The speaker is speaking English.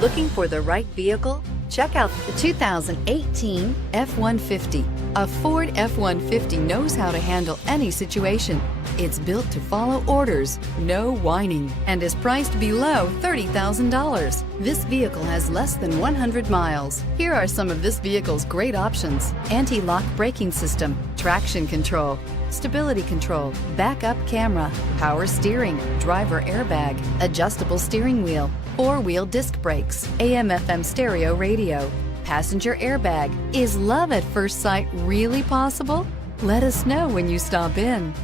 Looking for the right vehicle? Check out the 2018 F-150. A Ford F-150 knows how to handle any situation. It's built to follow orders, no whining, and is priced below $30,000. This vehicle has less than 100 miles. Here are some of this vehicle's great options: anti-lock braking system, traction control, stability control, backup camera, power steering, driver airbag, adjustable steering wheel, four-wheel disc brakes, AM/FM stereo radio, passenger airbag. Is love at first sight really possible? Let us know when you stop in.